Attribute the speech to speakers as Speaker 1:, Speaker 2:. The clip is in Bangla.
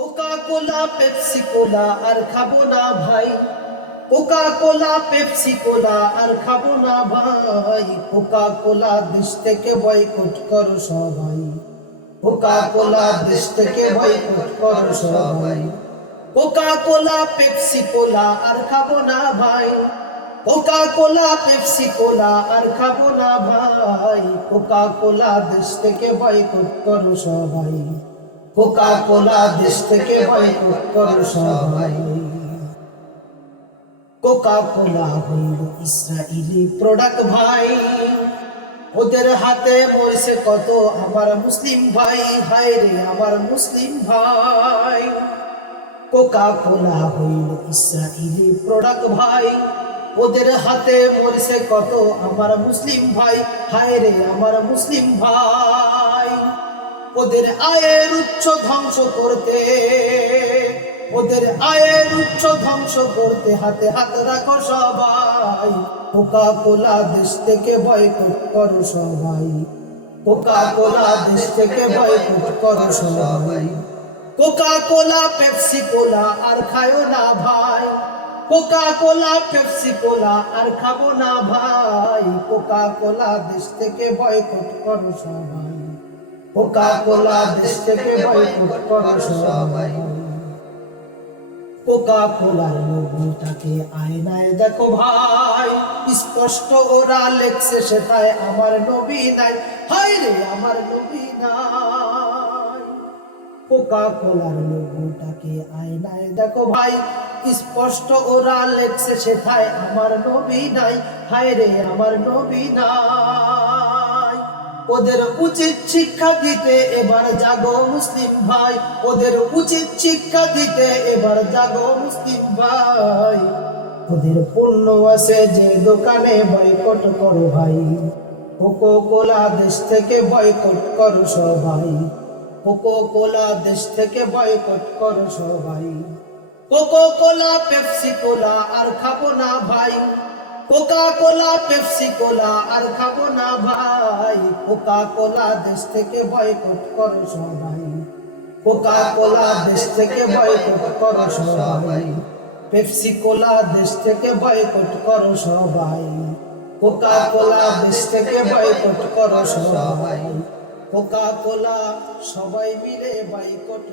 Speaker 1: কোকা কোলা পেপসি কোলা আর খাব না ভাই। কোকা কোলা পেপসি কোলা আর খাব না ভাই। কোকা কোলা দেশ থেকে বয়কট করো সবাই। কোকা কোলা দেশ থেকে বয়কট করো সবাই। কোকা কোলা পেপসি কোলা আর খাব না ভাই। কোকা কোলা পেপসি কোলা আর খাব না ভাই। কোকা কোলা দেশ থেকে বয়কট করো সবাই। কোকা কোলা দেশ থেকে বয়কট করো সবাই। কোকা কোলা হইল ইসরায়েলি প্রোডাক্ট ভাই। ওদের হাতে পড়ছে কত আমার মুসলিম ভাই। হায় রে আমার মুসলিম ভাই। কোকা কোলা হইল ইসরায়েলি প্রোডাক্ট ভাই। ওদের হাতে পড়ছে কত আমার মুসলিম ভাই। হায় রে আমার মুসলিম ভাই। ওদের আয়ের উচ্চ ধ্বংস করতে, ওদের আয়ের উচ্চ ধ্বংস করতে হাতে হাত রাখো সবাই। কোকা কোলা দেশ থেকে বয়কট করো সবাই। কোকা কোলা দেশ থেকে বয়কট করো সবাই। কোকা কোলা পেপসি কোলা আর খায়ো না ভাই। কোকা কোলা পেপসি কোলা আর খাব না ভাই। কোকা কোলা দেশ থেকে বয়কট করো সবাই। কোকা কোলা দেশ থেকে সবাই কোলার লোগোটাকে আয়নায় দেখো ভাই, স্পষ্ট ওরা লেখছে সেটায় আমার নবী নাই। হায় রে আমার নবী নাই। কোলার আয়নায় দেখো ভাই স্পষ্ট ওরা লেখছে আমার নবী নাই হায় রে আমার নবী নাই। ওদের উচিত শিক্ষা দিতে, এবার জাগো মুসলিম ভাই। ওদের উচিত শিক্ষা দিতে, এবার জাগো মুসলিম ভাই। ওদের পণ্য আছে যে দোকানে বয়কট করো ভাই। কোকো কোলা দেশ থেকে বয়কট করো সবাই। কোকো কোলা দেশ থেকে বয়কট করো সবাই। কোকো কোলা পেপসি কোলা আর খাব না ভাই। কোকা কোলা পেপসি কোলা আর খাব না ভাই। কোকা কোলা দেশ থেকে বয়কট করো সবাই। কোকা কোলা দেশ থেকে বয়কট করো সবাই। পেপসি কোলা দেশ থেকে বয়কট করো সবাই। কোকা কোলা দেশ থেকে বয়কট করো সবাই। কোকা কোলা সবাই মিলে বয়কট